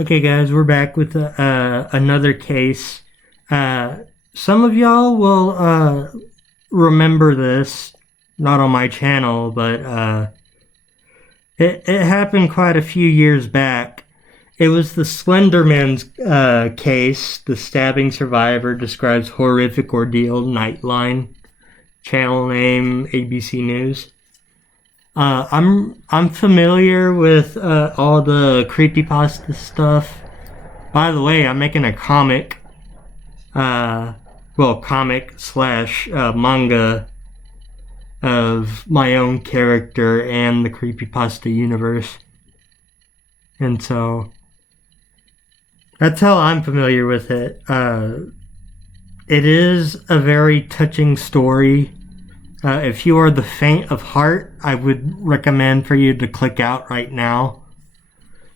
Okay, guys, we're back with another case. Some of y'all will remember this, not on my channel, but it happened quite a few years back. It was the Slender Man's case. The stabbing survivor describes horrific ordeal. Nightline, channel name ABC News. I'm familiar with all the creepypasta stuff. By the way, I'm making a comic, comic slash manga of my own character and the creepypasta universe. And so that's how I'm familiar with it. It is a very touching story. If you are the faint of heart, I would recommend for you to click out right now.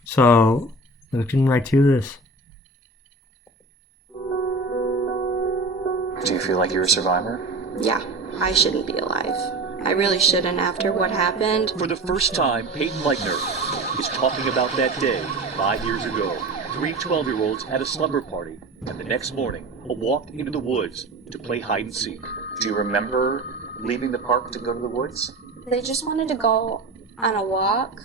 So, let's get right to this. Do you feel like you're a survivor? Yeah, I shouldn't be alive. I really shouldn't after what happened. For the first time, Peyton Leitner is talking about that day 5 years ago. 3 12-year-olds had a slumber party, and the next morning, a walk into the woods to play hide and seek. Do you remember leaving the park to go to the woods? They just wanted to go on a walk,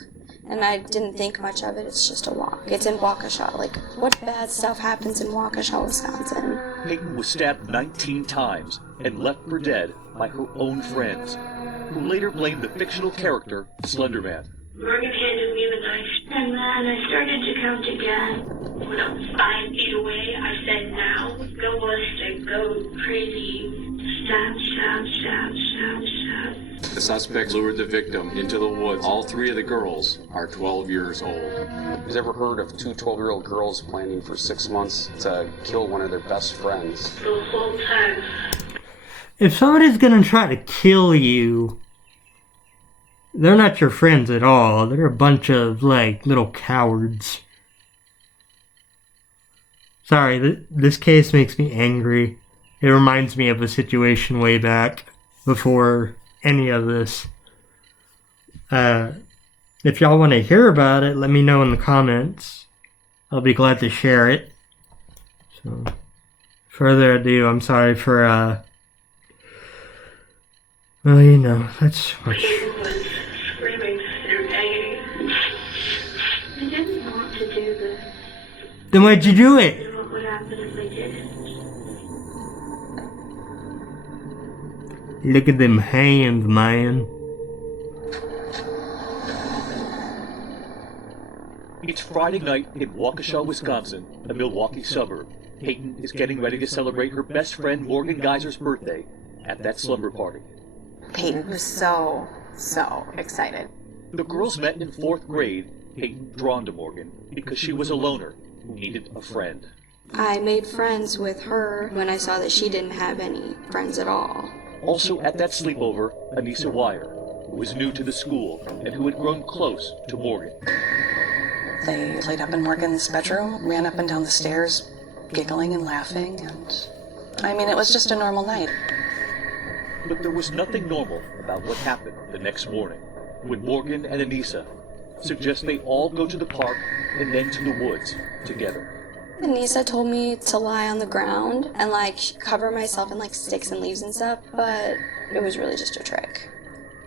and I didn't think much of it. It's just a walk. It's in Waukesha. Like, what bad stuff happens in Waukesha, Wisconsin? Peyton was stabbed 19 times and left for dead by her own friends, who later blamed the fictional character, Slender Man. Morgan handed me the knife, and then I started to count again. When I was 5 feet away, I said, now, go ballistic, go crazy. Stab, stab, stab, stab, stab. The suspects lured the victim into the woods. All 3 of the girls are 12 years old. Who's ever heard of 2 12-year-old girls planning for 6 months to kill one of their best friends? The whole time. If somebody's gonna try to kill you, they're not your friends at all. They're a bunch of, little cowards. Sorry, this case makes me angry. It reminds me of a situation way back before any of this. If y'all want to hear about it, let me know in the comments. I'll be glad to share it. So, further ado, I'm sorry for, let's watch. She was screaming through agony. I didn't want to do this. Then why'd you do it? What would happen if I did? Look at them hands, man. It's Friday night in Waukesha, Wisconsin, a Milwaukee suburb. Peyton is getting ready to celebrate her best friend Morgan Geyser's birthday at that slumber party. Peyton was so excited. The girls met in 4th grade, Peyton drawn to Morgan because she was a loner who needed a friend. I made friends with her when I saw that she didn't have any friends at all. Also at that sleepover, Anissa Wire, who was new to the school and who had grown close to Morgan. They played up in Morgan's bedroom, ran up and down the stairs, giggling and laughing, and it was just a normal night. But there was nothing normal about what happened the next morning, when Morgan and Anissa suggest they all go to the park and then to the woods together. Anissa told me to lie on the ground and cover myself in sticks and leaves and stuff, but it was really just a trick.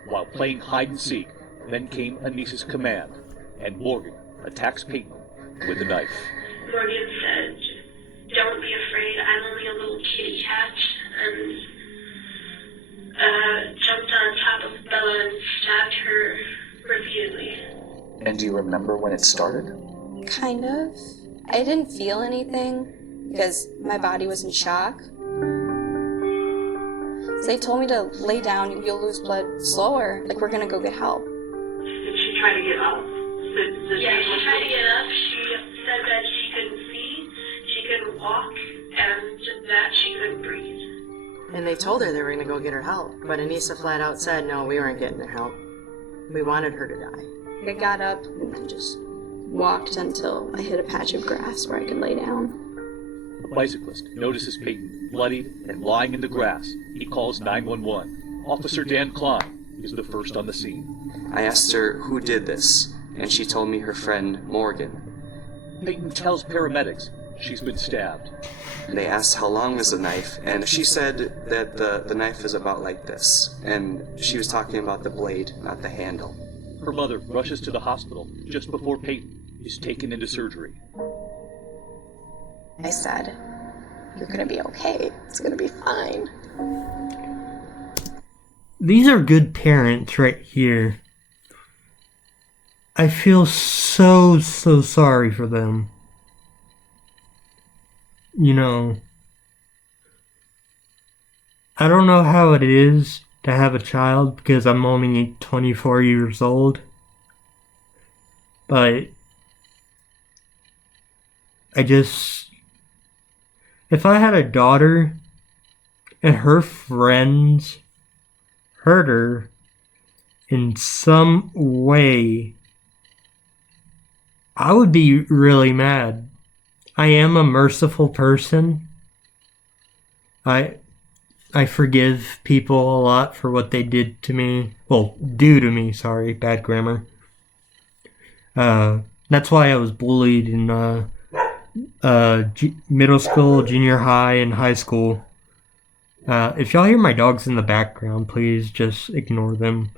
While playing hide and seek, then came Anissa's command, and Morgan attacks Peyton with a knife. Morgan said, don't be afraid, I'm only a little kitty cat, and jumped on top of Bella and stabbed her repeatedly. And do you remember when it started? Kind of. I didn't feel anything because my body was in shock. So they told me to lay down, you'll lose blood slower. We're gonna go get help. Did she try to get up? Yeah, she tried to get up. She said that she couldn't see, she couldn't walk, and that she couldn't breathe. And they told her they were gonna go get her help, but Anissa flat out said, no, we weren't getting her help. We wanted her to die. I got up and just walked until I hit a patch of grass where I could lay down. A bicyclist notices Peyton bloodied and lying in the grass. He calls 911. Officer Dan Klein is the first on the scene. I asked her who did this, and she told me her friend Morgan. Peyton tells paramedics she's been stabbed. They asked how long is the knife, and she said that the knife is about like this. And she was talking about the blade, not the handle. Her mother rushes to the hospital just before Peyton is taken into surgery. I said, "You're gonna be okay. It's gonna be fine." These are good parents right here. I feel so sorry for them. You know, I don't know how it is to have a child because I'm only 24 years old. But if I had a daughter and her friends hurt her in some way, I would be really mad. I am a merciful person. I forgive people a lot for what they did to me. Well, do to me, sorry, bad grammar. That's why I was bullied in middle school, junior high, and high school. If y'all hear my dogs in the background, please just ignore them.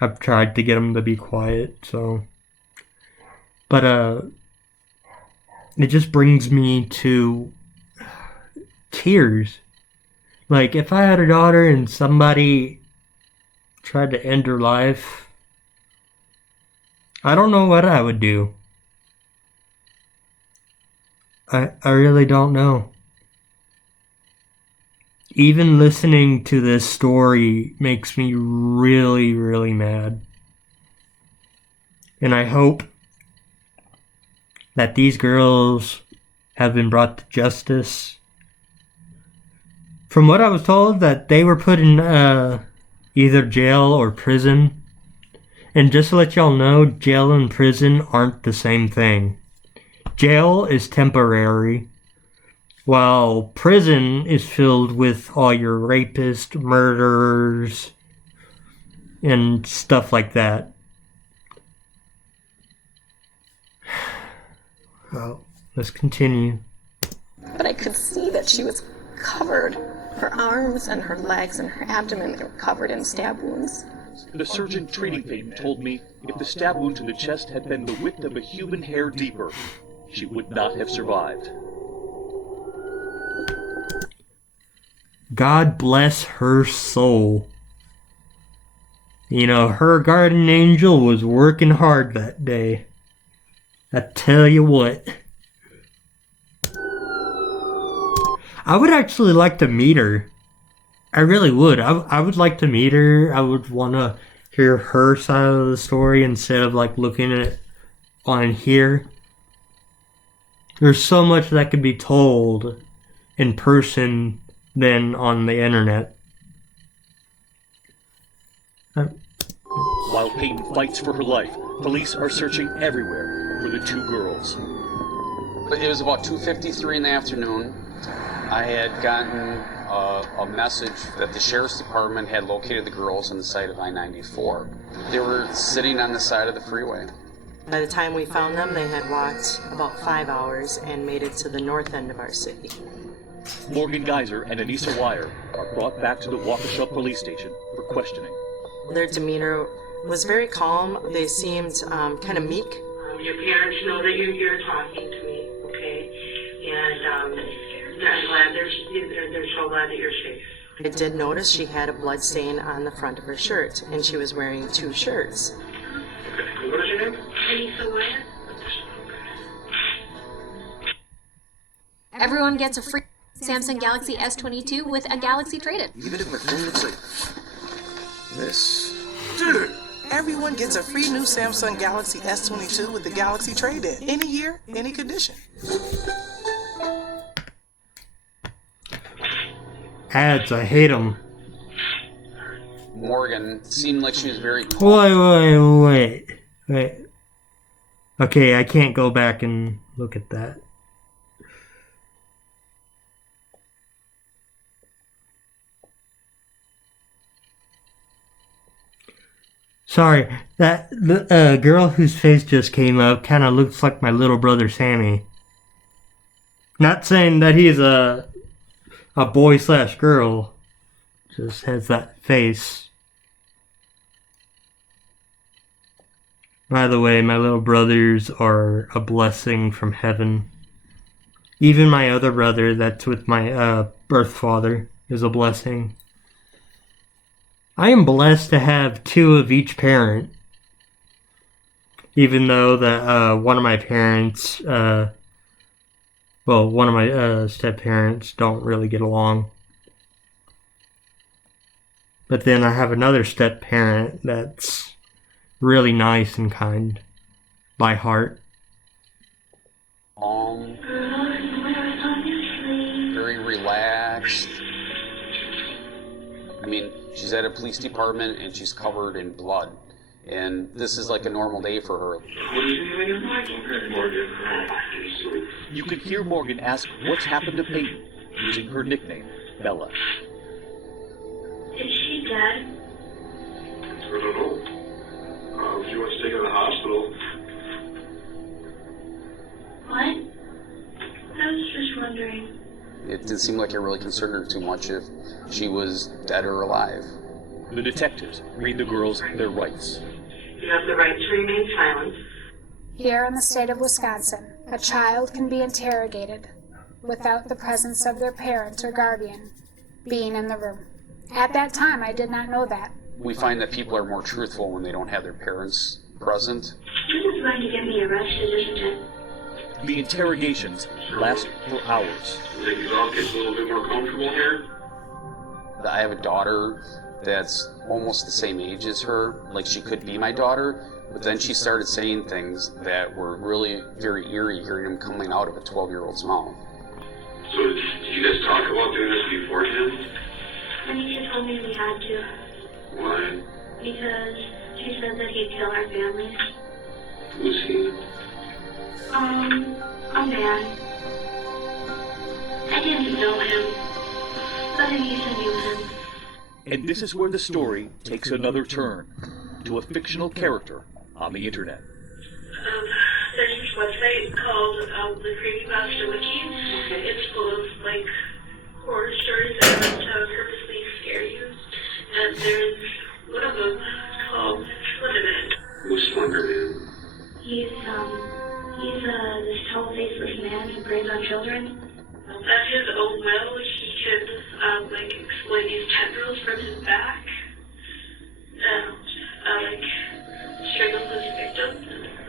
I've tried to get them to be quiet, so... But, it just brings me to tears. Like, if I had a daughter and somebody tried to end her life, I don't know what I would do. I really don't know. Even listening to this story makes me really, really mad. And I hope that these girls have been brought to justice. From what I was told, that they were put in either jail or prison. And just to let y'all know, jail and prison aren't the same thing. Jail is temporary, while prison is filled with all your rapists, murderers, and stuff like that. Well, let's continue. But I could see that she was covered. Her arms and her legs and her abdomen were covered in stab wounds. The surgeon treating Peyton told me if the stab wound to the chest had been the width of a human hair deeper, she would not have survived. God bless her soul. You know, her guardian angel was working hard that day. I tell you what. I would actually like to meet her. I really would. I would like to meet her. I would want to hear her side of the story instead of like looking at it on here. There's so much that could be told in person than on the internet. While Peyton fights for her life, police are searching everywhere for the two girls. It was about 2:53 in the afternoon. I had gotten a message that the sheriff's department had located the girls on the side of I-94. They were sitting on the side of the freeway. By the time we found them, they had walked about 5 hours and made it to the north end of our city. Morgan Geyser and Anissa Wire are brought back to the Waukesha police station for questioning. Their demeanor was very calm. They seemed kind of meek. Your parents know that you're talking to me, okay? And I'm glad they're so glad that you're safe. I did notice she had a blood stain on the front of her shirt, and she was wearing 2 shirts. Okay. What is your name? Anissa Wire. Everyone gets a free Samsung Galaxy S22 with a Galaxy trade-in. Even if my phone looks like this. Dude, everyone gets a free new Samsung Galaxy S22 with the Galaxy trade-in. Any year, any condition. Ads, I hate them. Morgan seemed like she was very... Wait. Okay, I can't go back and look at that. Sorry, that girl whose face just came up kind of looks like my little brother Sammy. Not saying that he's a boy slash girl. Just has that face. By the way, my little brothers are a blessing from heaven. Even my other brother that's with my birth father is a blessing. I am blessed to have 2 of each parent. Even though that one of my parents, one of my step-parents don't really get along. But then I have another step-parent that's really nice and kind by heart. Very relaxed. I mean, she's at a police department and she's covered in blood. And this is like a normal day for her. You could hear Morgan ask what's happened to Peyton, using her nickname, Bella. Is she dead? I don't know. If you want to take her to the hospital. What? I was just wondering. It didn't seem like it really concerned her too much if she was dead or alive. The detectives read the girls their rights. You have the right to remain silent. Here in the state of Wisconsin, a child can be interrogated without the presence of their parent or guardian being in the room. At that time, I did not know that. We find that people are more truthful when they don't have their parents present. This is going to get me arrested, isn't it? The interrogations last for hours. I think you all get a little bit more comfortable here. I have a daughter that's almost the same age as her, like she could be my daughter, but then she started saying things that were really very eerie, hearing them coming out of a 12-year-old's mouth. So did you guys talk about doing this beforehand? Anisha told me we had to. Why? Because she said that he'd kill our families. Who's he? A man. I didn't know him, but Anisha knew him. And this is where the story takes another turn, to a fictional character on the internet. There's this website called the Creepypasta Wiki. It's full of, like, horror stories that are meant to purposely scare you. And there's one of them called Slender Man. Who's Slender Man? He's this tall, faceless man who preys on children. At his own will, he can, explain his tendrils from his back. And, strangle his victims.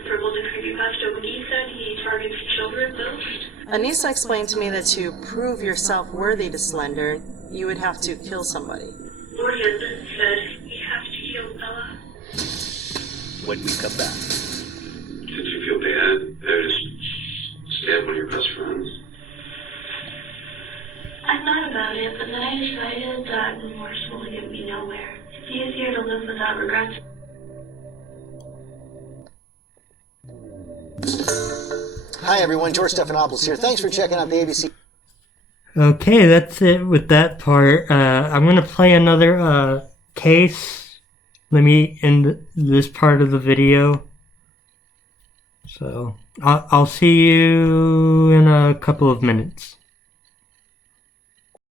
For the Creepypasta Wiki said he targets children most. Anissa explained to me that to prove yourself worthy to Slender, you would have to kill somebody. Morgan said we have to kill Bella. When we come back. Did you feel bad? I just stabbed one of your best friends. I thought about it, but then I decided that remorse will get me nowhere. It's easier to live without regrets. Hi everyone, George Stephanopoulos here. Thanks for checking out the ABC. Okay, that's it with that part. I'm going to play another case. Let me end this part of the video. So, I'll see you in a couple of minutes.